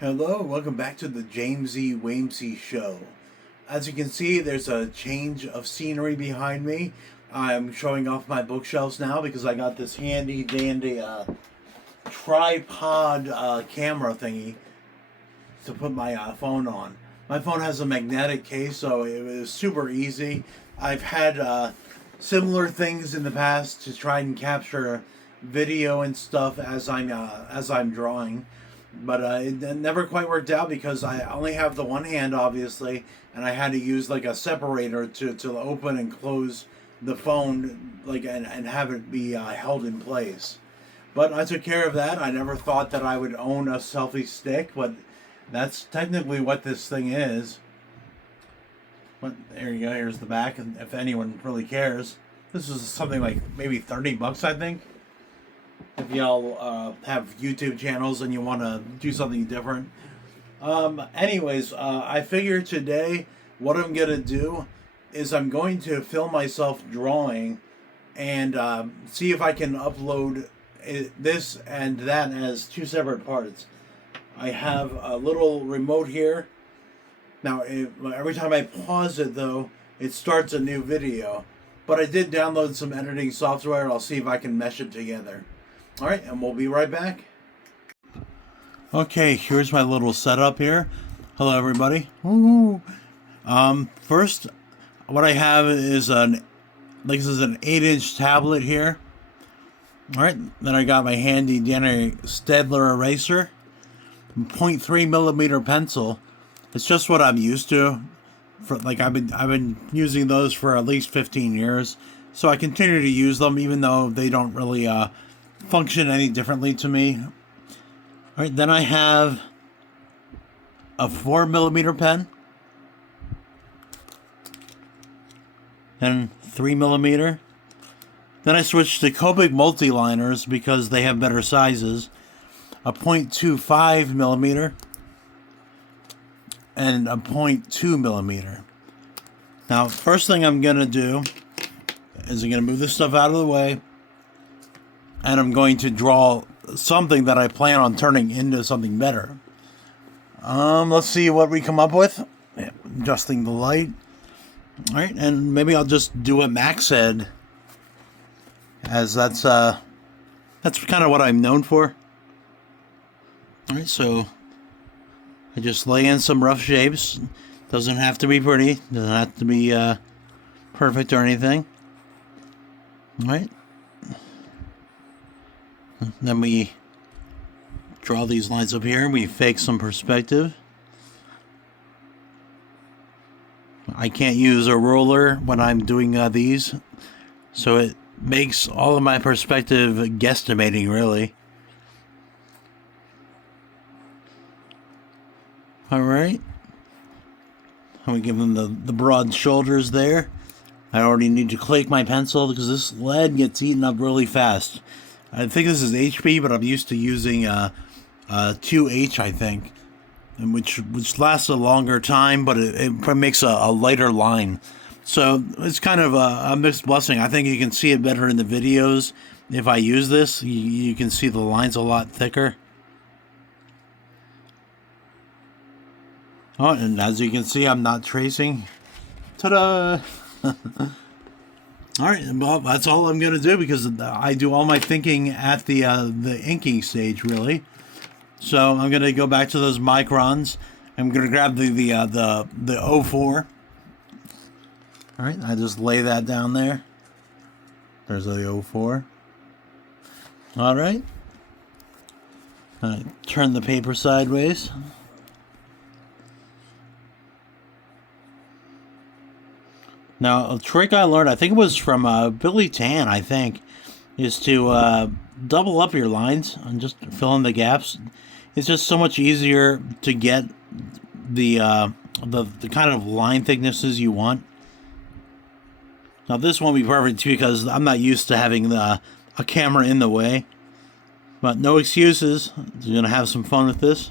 Hello, welcome back to the Jamesay show. As you can see, there's a change of scenery behind me. I'm showing off my bookshelves now because I got this handy dandy tripod camera thingy to put my phone on. My phone has a magnetic case, so it was super easy. I've had similar things in the past to try and capture video and stuff as I'm drawing. But it never quite worked out because I only have the one hand, obviously, and I had to use like a separator to open and close the phone, like and have it be held in place. But I took care of that. I never thought that I would own a selfie stick, but that's technically what this thing is. But there you go. Here's the back, and if anyone really cares, this is something like maybe $30, I think. If y'all have YouTube channels and you want to do something different. I figured today what I'm going to do is I'm going to film myself drawing and see if I can upload this and that as two separate parts. I have a little remote here. Now, every time I pause it, though, it starts a new video. But I did download some editing software. I'll see if I can mesh it together. All right, and we'll be right back. Okay, here's my little setup here. Hello, everybody. Woo! First, what I have is this is an 8-inch tablet here. All right, then I got my handy dandy Staedtler eraser, 0.3 millimeter pencil. It's just what I'm used to. I've been using those for at least 15 years, so I continue to use them even though they don't really function any differently to me. All right, then I have a 4 millimeter pen and 3 millimeter. Then I switched to Copic multi-liners because they have better sizes. A 0.25 millimeter and a 0.2 millimeter. Now, first thing I'm gonna do is I'm gonna move this stuff out of the way, and I'm going to draw something that I plan on turning into something better. Let's see what we come up with. Adjusting the light. All right, and maybe I'll just do what Max said, as that's kind of what I'm known for. All right, so I just lay in some rough shapes. Doesn't have to be pretty. Doesn't have to be perfect or anything. All right. Then we draw these lines up here. We fake some perspective. I can't use a ruler when I'm doing these, so it makes all of my perspective guesstimating, really. All right. And we give them the broad shoulders there. I already need to click my pencil because this lead gets eaten up really fast. I think this is HB, but I'm used to using 2H, I think, and which lasts a longer time, but it makes a lighter line. So it's kind of a mixed blessing. I think you can see it better in the videos. If I use this, you can see the lines a lot thicker. Oh, and as you can see, I'm not tracing. Ta-da! All right, well, that's all I'm going to do because I do all my thinking at the inking stage, really. So I'm going to go back to those microns. I'm going to grab the 04. All right, I just lay that down there. There's the 04. All right. Turn the paper sideways. Now, a trick I learned, I think it was from Billy Tan, I think, is to double up your lines and just fill in the gaps. It's just so much easier to get the kind of line thicknesses you want. Now, this won't be perfect because I'm not used to having a camera in the way. But no excuses. You're going to have some fun with this.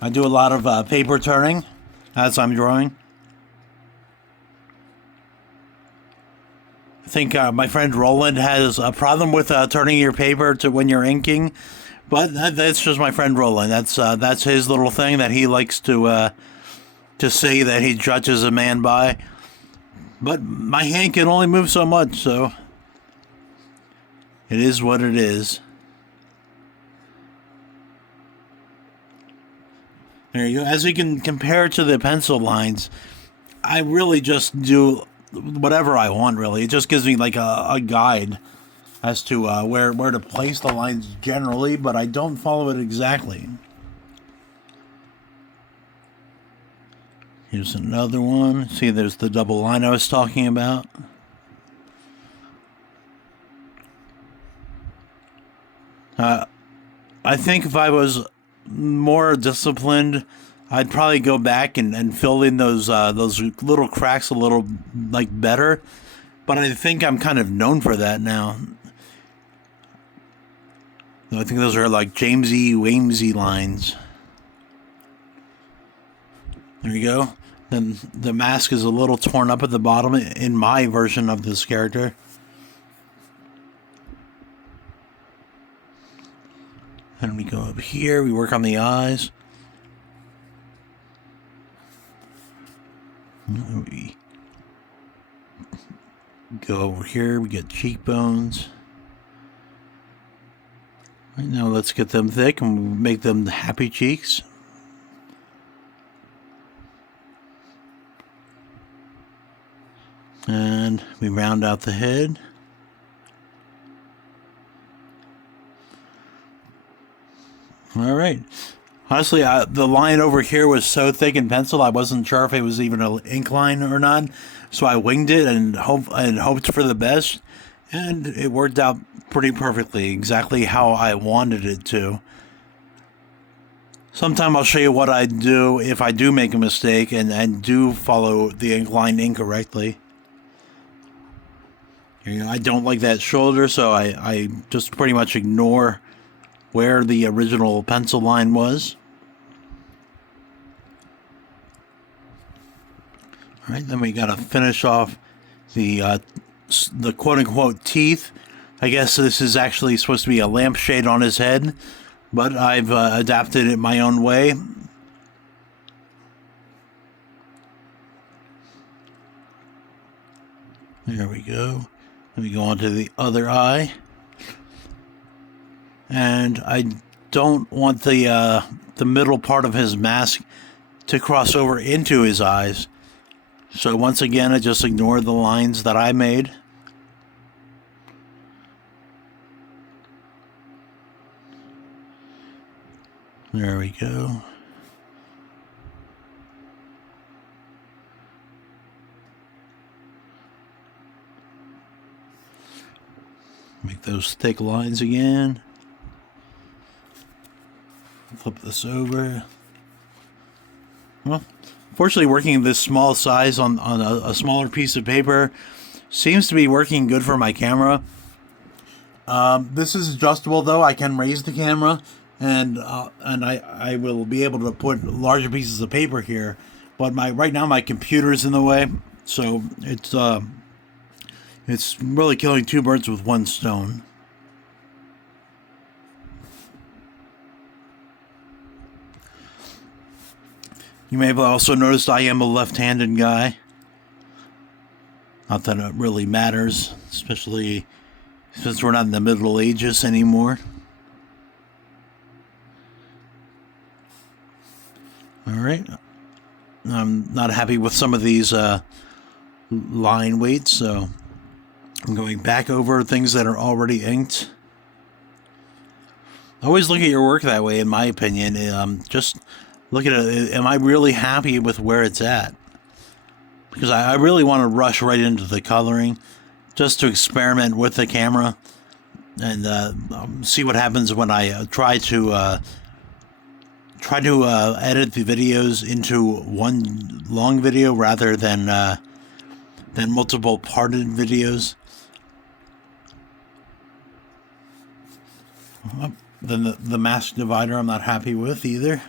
I do a lot of paper turning as I'm drawing. I think my friend Roland has a problem with turning your paper to when you're inking, But that's just my friend Roland. That's his little thing that he likes to say that he judges a man by. But my hand can only move so much, so it is what it is. There you go. As you can compare to the pencil lines, I really just do whatever I want, really. It just gives me like a guide as to where to place the lines generally, but I don't follow it exactly. Here's another one. See, there's the double line I was talking about. I think if I was more disciplined, I'd probably go back and fill in those little cracks a little like better. But I think I'm kind of known for that now. I think those are like jamesaywamesay lines. There you go. Then the mask is a little torn up at the bottom in my version of this character. And we go up here, we work on the eyes. We go over here, we get cheekbones. Right now, let's get them thick and make them the happy cheeks. And we round out the head. All right. Honestly, the line over here was so thick in pencil, I wasn't sure if it was even an ink line or not. So I winged it and hoped for the best. And it worked out pretty perfectly, exactly how I wanted it to. Sometime I'll show you what I do if I do make a mistake and do follow the ink line incorrectly. You know, I don't like that shoulder, so I just pretty much ignore where the original pencil line was. All right, then we got to finish off the quote-unquote teeth. I guess this is actually supposed to be a lampshade on his head, but I've adapted it my own way. There we go. Let me go on to the other eye. And I don't want the middle part of his mask to cross over into his eyes. So once again, I just ignore the lines that I made. There we go. Make those thick lines again. Flip this over. Well, fortunately, working this small size on a smaller piece of paper seems to be working good for my camera. This is adjustable, though. I can raise the camera, and I will be able to put larger pieces of paper here. But right now my computer's in the way, so it's really killing two birds with one stone. You may have also noticed I am a left-handed guy. Not that it really matters, especially since we're not in the Middle Ages anymore. Alright. I'm not happy with some of these line weights, so I'm going back over things that are already inked. Always look at your work that way, in my opinion. Just look at it. Am I really happy with where it's at? Because I really want to rush right into the coloring, just to experiment with the camera and see what happens when I try to edit the videos into one long video rather than multiple parted videos. Then the mask divider I'm not happy with either.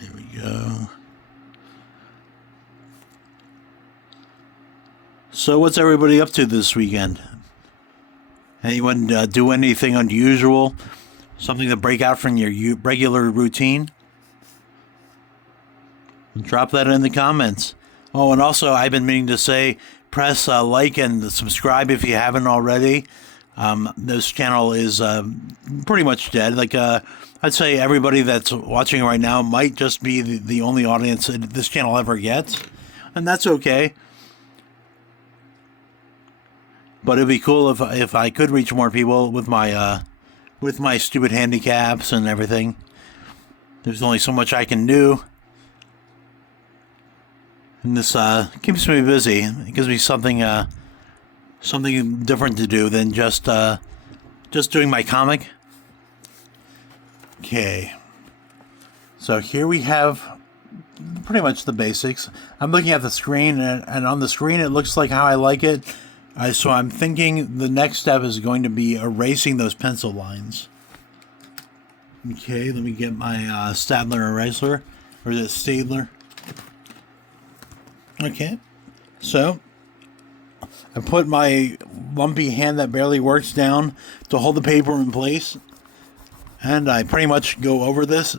There we go. So what's everybody up to this weekend? Anyone do anything unusual? Something to break out from your regular routine? Drop that in the comments. Oh, and also I've been meaning to say, press like and subscribe if you haven't already. This channel is pretty much dead. Like I'd say everybody that's watching right now might just be the only audience that this channel ever gets, and that's okay. But it'd be cool if I could reach more people with my stupid handicaps and everything. There's only so much I can do. And this keeps me busy. It gives me something different to do than just doing my comic. Okay. So here we have pretty much the basics. I'm looking at the screen, and on the screen it looks like how I like it. So I'm thinking the next step is going to be erasing those pencil lines. Okay, let me get my Stadler eraser. Or is it Stadler? Okay, so I put my lumpy hand that barely works down to hold the paper in place, and I pretty much go over this.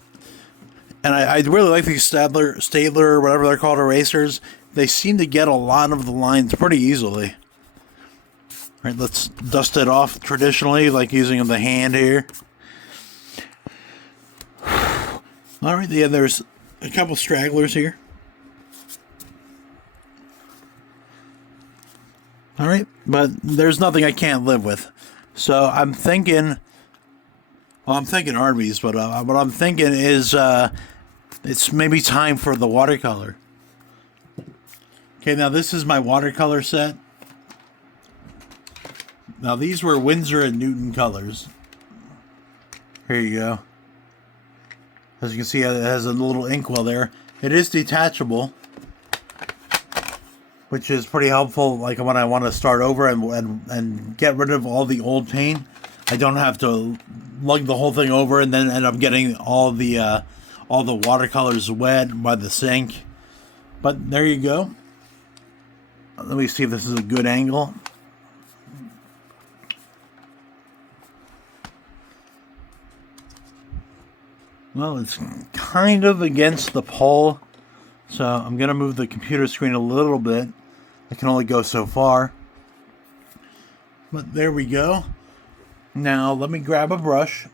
And I really like these Stadler, or whatever they're called, erasers. They seem to get a lot of the lines pretty easily. All right, let's dust it off traditionally, like using the hand here. All right, yeah, there's a couple stragglers here. All right, but there's nothing I can't live with. So I'm thinking, well, I'm thinking Arby's, but what I'm thinking is it's maybe time for the watercolor. Okay, now this is my watercolor set. Now these were Winsor and Newton colors. Here you go. As you can see, it has a little inkwell there. It is detachable, which is pretty helpful. Like when I want to start over and get rid of all the old paint, I don't have to lug the whole thing over and then end up getting all the watercolors wet by the sink. But there you go. Let me see if this is a good angle. Well, it's kind of against the pole, so I'm going to move the computer screen a little bit. I can only go so far. But there we go. Now, let me grab a brush.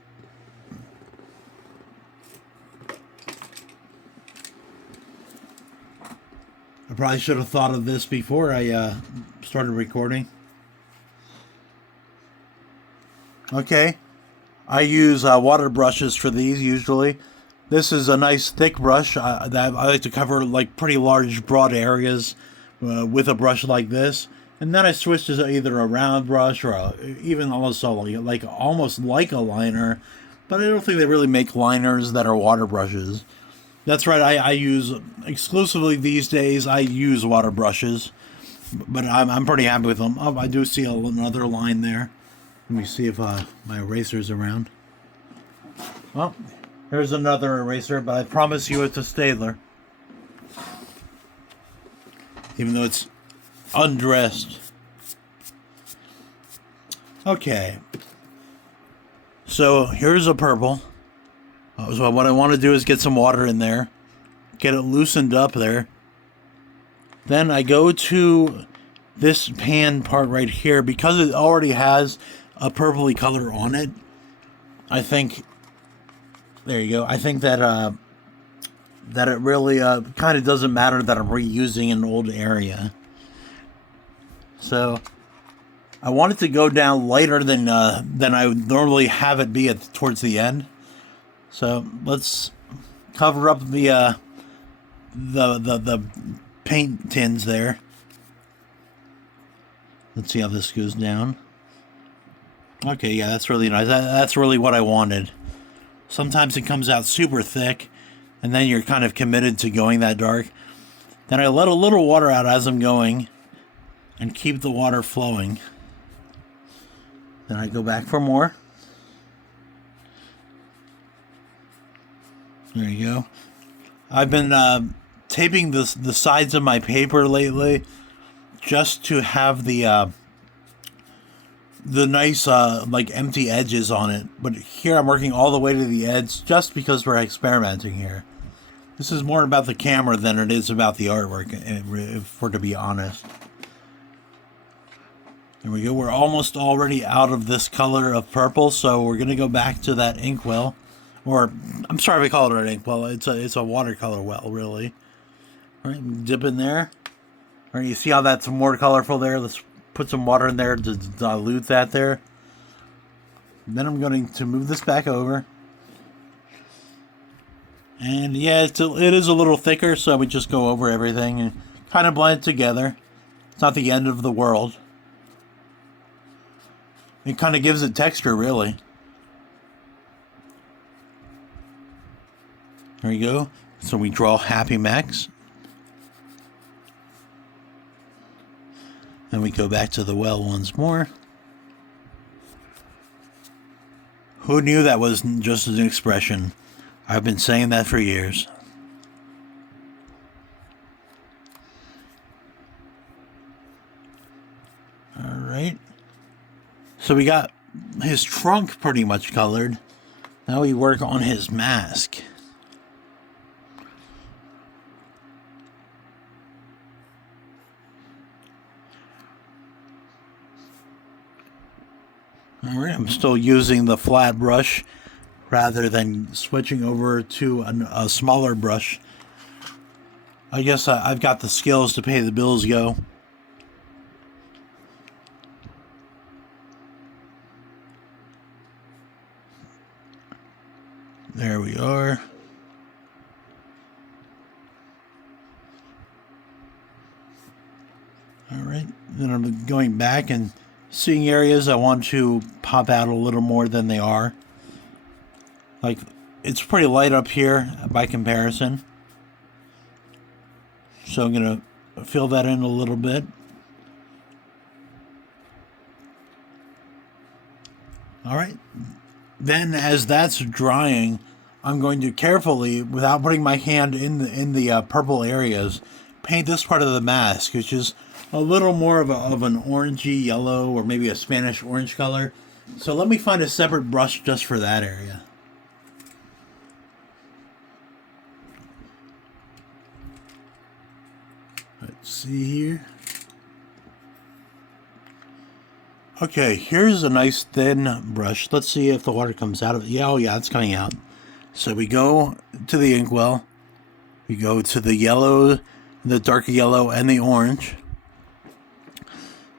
I probably should have thought of this before I started recording. Okay. I use water brushes for these usually. This is a nice thick brush that I like to cover like pretty large broad areas with a brush like this. And then I switch to either a round brush or even almost almost like a liner. But I don't think they really make liners that are water brushes. That's right, I use exclusively these days. I use water brushes, but I'm pretty happy with them. Oh, I do see another line there. Let me see if my eraser's around. Well, here's another eraser, but I promise you it's a Stadler. Even though it's undressed. Okay. So here's a purple. So what I want to do is get some water in there. Get it loosened up there. Then I go to this pan part right here. Because it already has a purpley color on it, I think, there you go, I think that that it really kind of doesn't matter that I'm reusing an old area. So I want it to go down lighter than I would normally have it be towards the end. So let's cover up the paint tins there. Let's see how this goes down. Okay, yeah, that's really nice. That's really what I wanted. Sometimes it comes out super thick, and then you're kind of committed to going that dark. Then I let a little water out as I'm going, and keep the water flowing. Then I go back for more. There you go. I've been taping the sides of my paper lately, just to have the nice like empty edges on it. But here I'm working all the way to the edge just because we're experimenting here. This is more about the camera than it is about the artwork, if we're to be honest. There we go. We're almost already out of this color of purple, so we're going to go back to that inkwell. Or, I'm sorry if I call it an inkwell. It's a watercolor well, really. All right, dip in there. All right, you see how that's more colorful there? Let's put some water in there to dilute that there. Then I'm going to move this back over. And yeah, it is a little thicker, so we just go over everything and kind of blend it together. It's not the end of the world. It kind of gives it texture, really. There you go. So we draw Happy Max. Then we go back to the well once more. Who knew that was just an expression? I've been saying that for years. All right. So we got his trunk pretty much colored. Now we work on his mask. All right, I'm still using the flat brush rather than switching over to a smaller brush. I guess I've got the skills to pay the bills, yo. There we are. All right, then I'm going back and seeing areas I want to pop out a little more than they are. Like, it's pretty light up here by comparison. So I'm going to fill that in a little bit. All right. Then as that's drying, I'm going to carefully, without putting my hand in the purple areas, paint this part of the mask, which is a little more of an orangey yellow or maybe a Spanish orange color. So let me find a separate brush just for that area. Let's see here. Okay, here's a nice thin brush. Let's see if the water comes out of it. Yeah, oh yeah, it's coming out. So we go to the inkwell. We go to the yellow, the darker yellow, and the orange.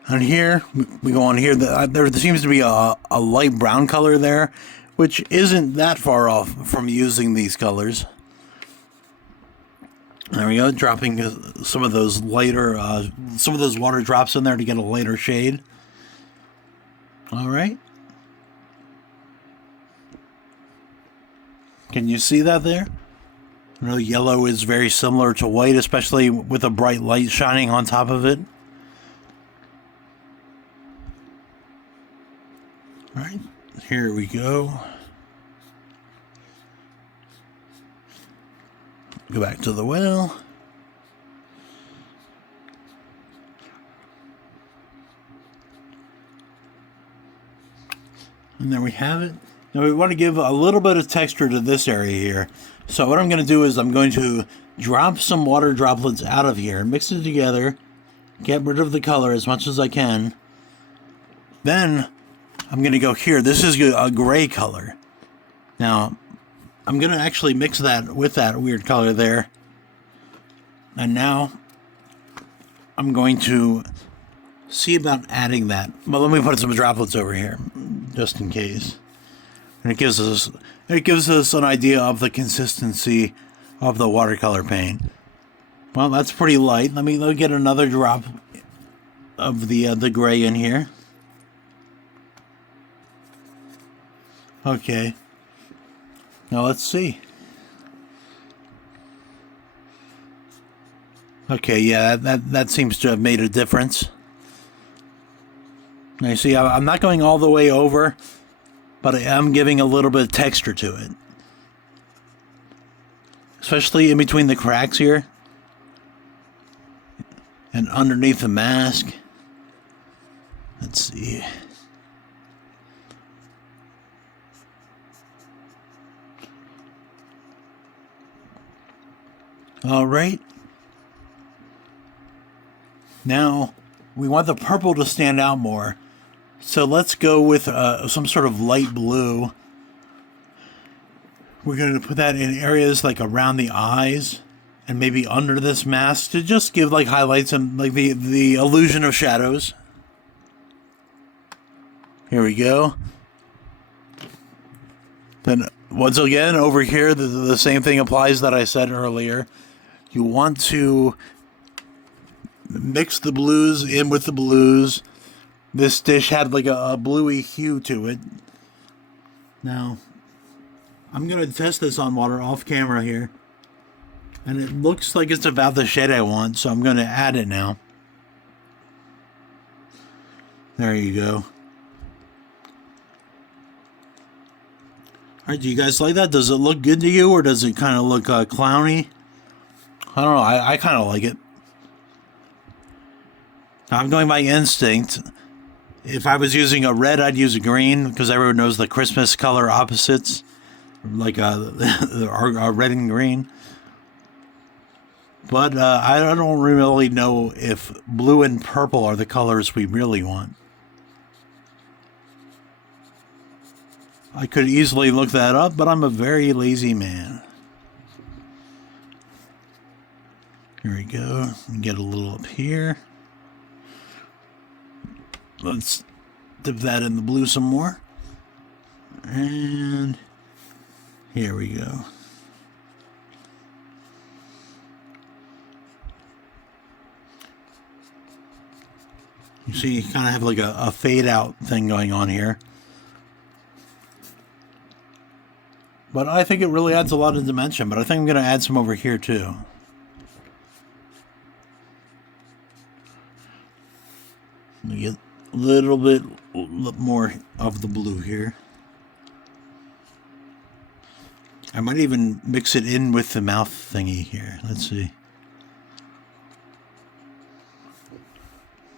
And here, we go on here. There seems to be a light brown color there, which isn't that far off from using these colors. There we go, dropping some of those lighter, some of those water drops in there to get a lighter shade. All right. Can you see that there? You know, yellow is very similar to white, especially with a bright light shining on top of it. All right, here we go. Go back to the well. And there we have it. Now we want to give a little bit of texture to this area here. So what I'm going to do is I'm going to drop some water droplets out of here, mix it together, get rid of the color as much as I can. Then I'm going to go here. This is a gray color. Now, I'm going to actually mix that with that weird color there. And now I'm going to see about adding that. Well, let me put some droplets over here, just in case. And it gives us an idea of the consistency of the watercolor paint. Well, that's pretty light. Let me get another drop of the gray in here. Okay. Now let's see. Okay, yeah, that seems to have made a difference. Now you see, I'm not going all the way over, but I am giving a little bit of texture to it. Especially in between the cracks here. And underneath the mask, let's see. All right. Now, we want the purple to stand out more. So let's go with some sort of light blue. We're going to put that in areas like around the eyes and maybe under this mask to just give like highlights and like the illusion of shadows. Here we go. Then once again over here, the same thing applies that I said earlier. You want to mix the blues in with the blues. This dish had like a bluey hue to it. Now, I'm going to test this on water off camera here. And it looks like it's about the shade I want, so I'm going to add it now. There you go. Alright, do you guys like that? Does it look good to you, or does it kind of look clowny? I don't know, I kind of like it. I'm going by instinct. If I was using a red, I'd use a green, because everyone knows the Christmas color opposites. Like are red and green. But I don't really know if blue and purple are the colors we really want. I could easily look that up, but I'm a very lazy man. Here we go. Get a little up here. Let's dip that in the blue some more. And here we go. You see, you kind of have like a fade out thing going on here. But I think it really adds a lot of dimension, but I think I'm going to add some over here too. Let me get a little bit more of the blue here. I might even mix it in with the mouth thingy here. Let's see.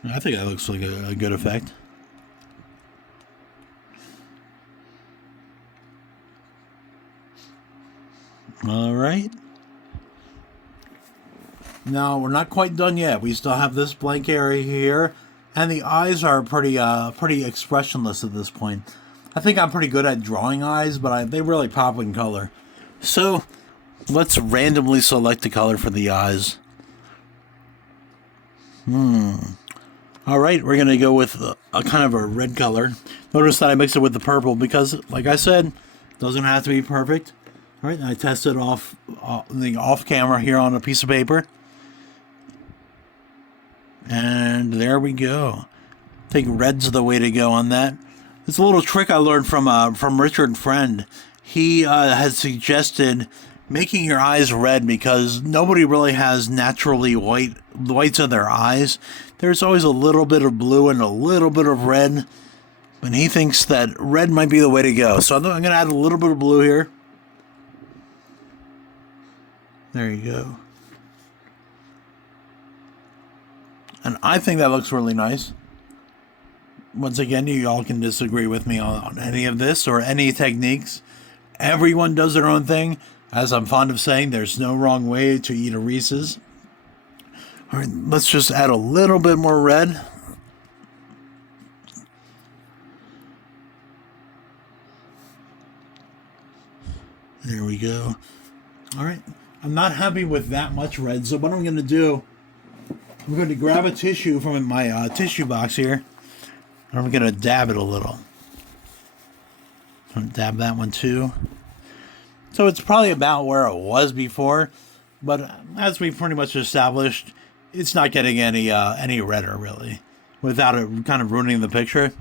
I think that looks like a good effect. All right. Now, we're not quite done yet. We still have this blank area here, and the eyes are pretty expressionless at this point. I think I'm pretty good at drawing eyes, but they really pop in color. So, let's randomly select the color for the eyes. All right, we're going to go with a kind of a red color. Notice that I mixed it with the purple because, like I said, it doesn't have to be perfect. All right, I tested off camera here on a piece of paper. And there we go. I think red's the way to go on that. It's a little trick I learned from Richard Friend. He has suggested making your eyes red because nobody really has naturally whites of their eyes. There's always a little bit of blue and a little bit of red. And he thinks that red might be the way to go. So I'm going to add a little bit of blue here. There you go. And I think that looks really nice. Once again, you all can disagree with me on any of this or any techniques. Everyone does their own thing. As I'm fond of saying, there's no wrong way to eat a Reese's. All right, let's just add a little bit more red. There we go. All right, I'm not happy with that much red, so what I'm going to do, I'm going to grab a tissue from my tissue box here, and I'm going to dab it a little. I'm going to dab that one too. So it's probably about where it was before, but as we pretty much established, it's not getting any redder really, without it kind of ruining the picture.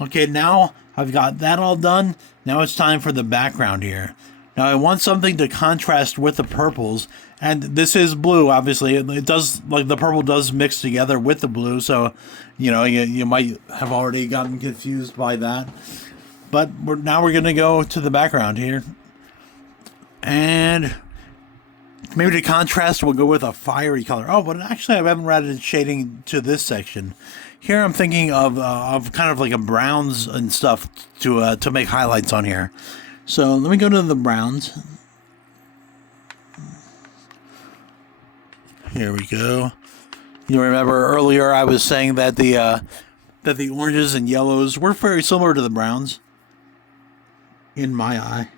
Okay, now I've got that all done. Now it's time for the background here. Now I want something to contrast with the purples, and this is blue. Obviously, it does, like, the purple does mix together with the blue, so you might have already gotten confused by that. But now we're gonna go to the background here. And maybe the contrast will go with a fiery color. Oh, but actually I haven't added shading to this section. Here I'm thinking of kind of like a browns and stuff to make highlights on here. So let me go to the browns. Here we go. You remember earlier I was saying that the oranges and yellows were very similar to the browns. In my eye.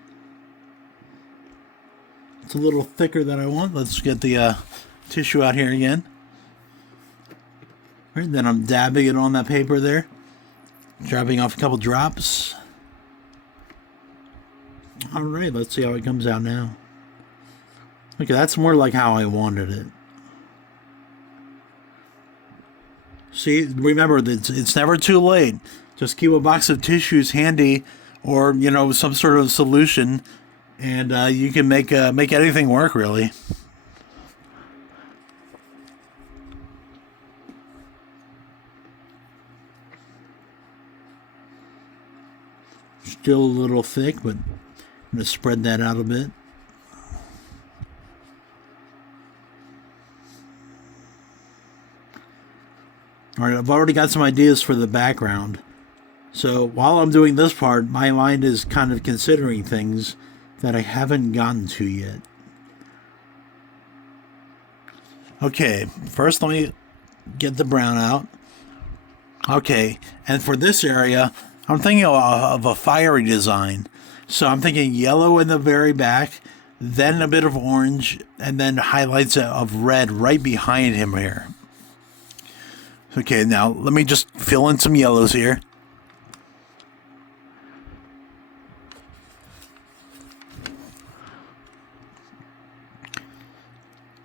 It's a little thicker than I want. Let's get the tissue out here again. All right, then I'm dabbing it on that paper there. Dropping off a couple drops. All right, let's see how it comes out now. Okay, that's more like how I wanted it. See, remember that it's never too late. Just keep a box of tissues handy, or some sort of solution, and you can make anything work, really. Still a little thick, but I'm going to spread that out a bit. All right, I've already got some ideas for the background. So while I'm doing this part, my mind is kind of considering things that I haven't gotten to yet. Okay, first let me get the brown out. Okay, and for this area, I'm thinking of a fiery design. So I'm thinking yellow in the very back, then a bit of orange, and then highlights of red right behind him here. Okay, now let me just fill in some yellows here.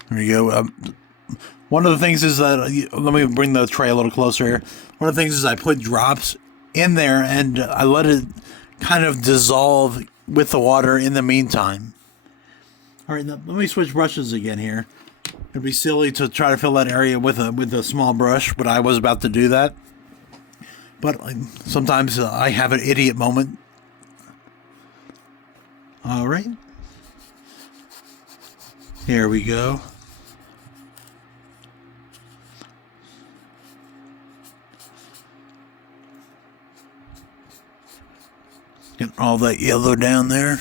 There you go. One of the things is that, let me bring the tray a little closer here. One of the things is I put drops in there and I let it kind of dissolve with the water in the meantime. All right, now let me switch brushes again here. It'd be silly to try to fill that area with a small brush, but I was about to do that. But sometimes I have an idiot moment. All right. Here we go. Get all that yellow down there.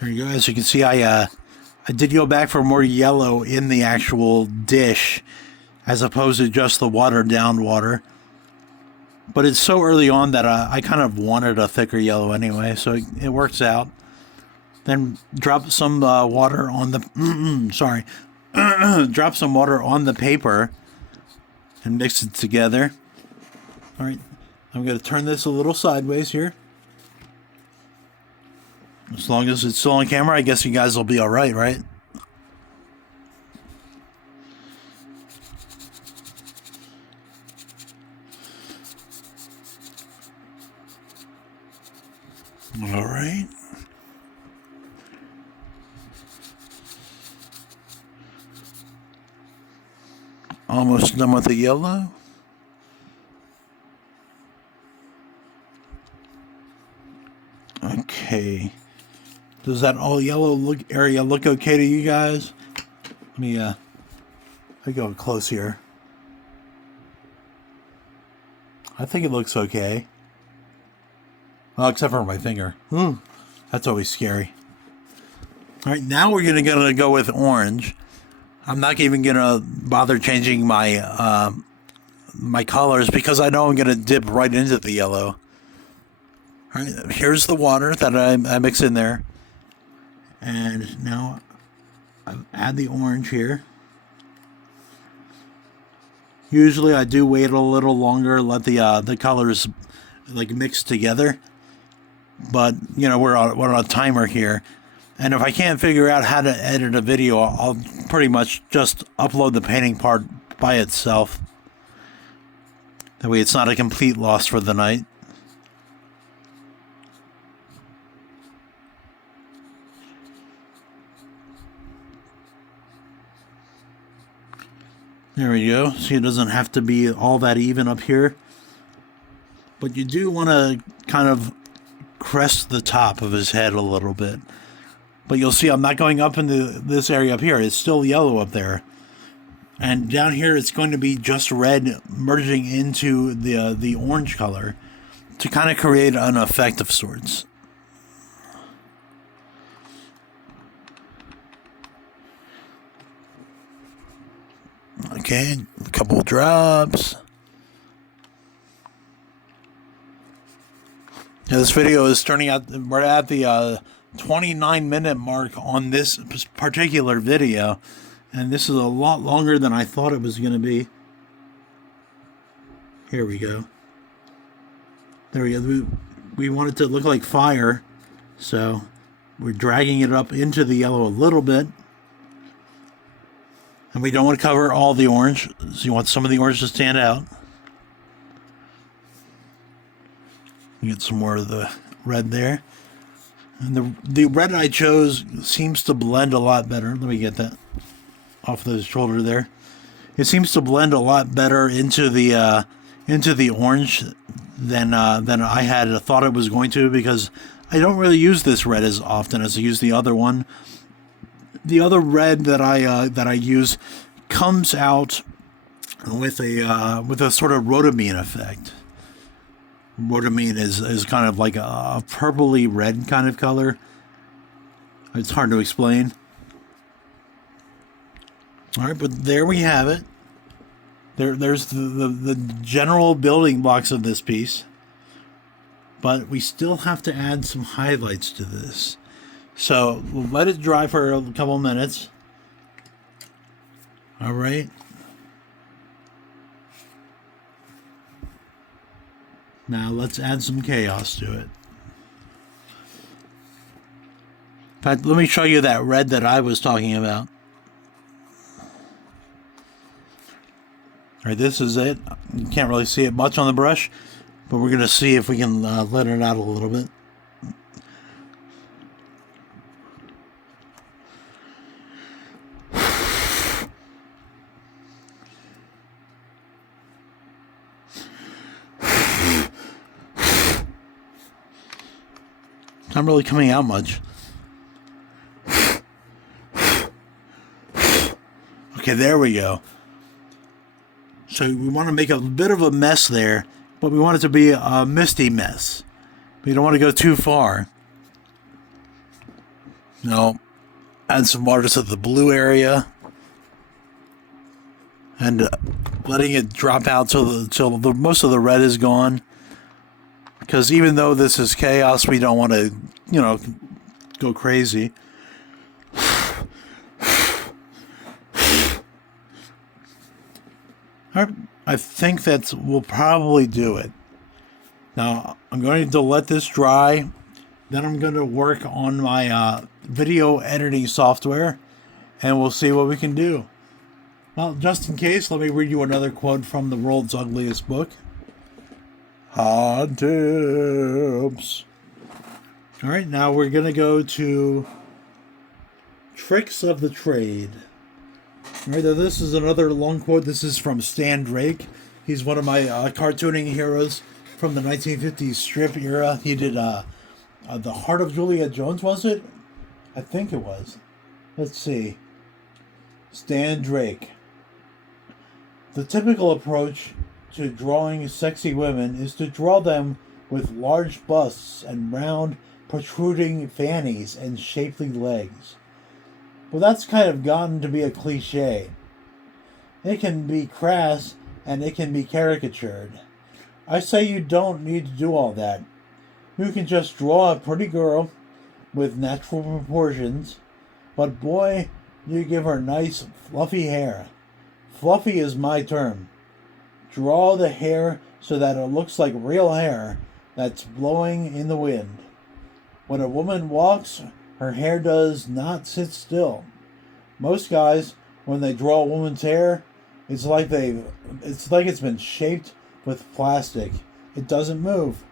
There you go. As you can see, I did go back for more yellow in the actual dish, as opposed to just the watered down water. But it's so early on that I kind of wanted a thicker yellow anyway, so it works out. Then drop some water on the sorry, drop some water on the paper and mix it together. All right, I'm going to turn this a little sideways here. As long as it's still on camera, I guess you guys will be all right, right? All right. Almost done with the yellow. Okay. Does that all yellow area look okay to you guys? Let me I go close here. I think it looks okay. Well, except for my finger. That's always scary. All right, now we're gonna go with orange. I'm not even gonna bother changing my my colors because I know I'm gonna dip right into the yellow. All right, here's the water that I mix in there, and now I add the orange here. Usually I do wait a little longer, let the colors like mix together. But we're on a timer here, and if I can't figure out how to edit a video, I'll pretty much just upload the painting part by itself. That way it's not a complete loss for the night. There we go. See, it doesn't have to be all that even up here. But you do want to kind of crest the top of his head a little bit. But you'll see I'm not going up into this area up here. It's still yellow up there. And down here it's going to be just red merging into the orange color to kind of create an effect of sorts. Okay, a couple drops. Now this video is turning out, we're at the 29-minute mark on this particular video, and this is a lot longer than I thought it was going to be. Here we go. There we go. We want it to look like fire, so we're dragging it up into the yellow a little bit. And we don't want to cover all the orange, so you want some of the orange to stand out. You get some more of the red there. And the red I chose seems to blend a lot better. Let me get that off the shoulder there. It seems to blend a lot better into the orange than I had thought it was going to, because I don't really use this red as often as I use the other one. The other red that I use comes out with a sort of rhodamine effect. Rhodamine is kind of like a purpley red kind of color. It's hard to explain. All right, but there we have it. There's the general building blocks of this piece. But we still have to add some highlights to this. So we'll let it dry for a couple minutes. All right. Now let's add some chaos to it. In fact, let me show you that red that I was talking about. All right, this is it. You can't really see it much on the brush, but we're going to see if we can let it out a little bit. Not really coming out much. Okay, there we go. So we want to make a bit of a mess there, but we want it to be a misty mess. We don't want to go too far. No. Add some water to the blue area. And letting it drop out till most of the red is gone. Because even though this is chaos, we don't want to, go crazy. I think that will probably do it. Now, I'm going to let this dry. Then I'm going to work on my video editing software, and we'll see what we can do. Well, just in case, let me read you another quote from the world's ugliest book. Hot tips. All right, now we're going to go to Tricks of the Trade. All right, now this is another long quote. This is from Stan Drake. He's one of my cartooning heroes from the 1950s strip era. He did The Heart of Juliet Jones, was it? I think it was. Let's see. Stan Drake. The typical approach to drawing sexy women is to draw them with large busts and round, protruding fannies and shapely legs. Well, that's kind of gotten to be a cliche. It can be crass and it can be caricatured. I say you don't need to do all that. You can just draw a pretty girl with natural proportions, but boy, you give her nice fluffy hair. Fluffy is my term. Draw the hair so that it looks like real hair that's blowing in the wind. When a woman walks, her hair does not sit still. Most guys, when they draw a woman's hair, it's like it's been shaped with plastic. It doesn't move.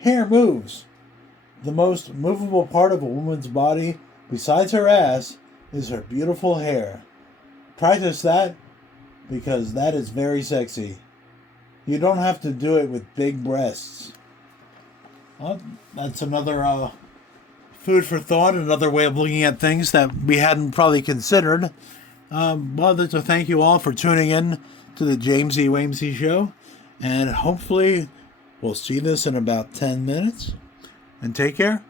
Hair moves. The most movable part of a woman's body, besides her ass, is her beautiful hair. Practice that, because that is very sexy. You don't have to do it with big breasts. Well, that's another food for thought, another way of looking at things that we hadn't probably considered. Well, I'd like to thank you all for tuning in to the Jamesay show. And hopefully we'll see this in about 10 minutes. And take care.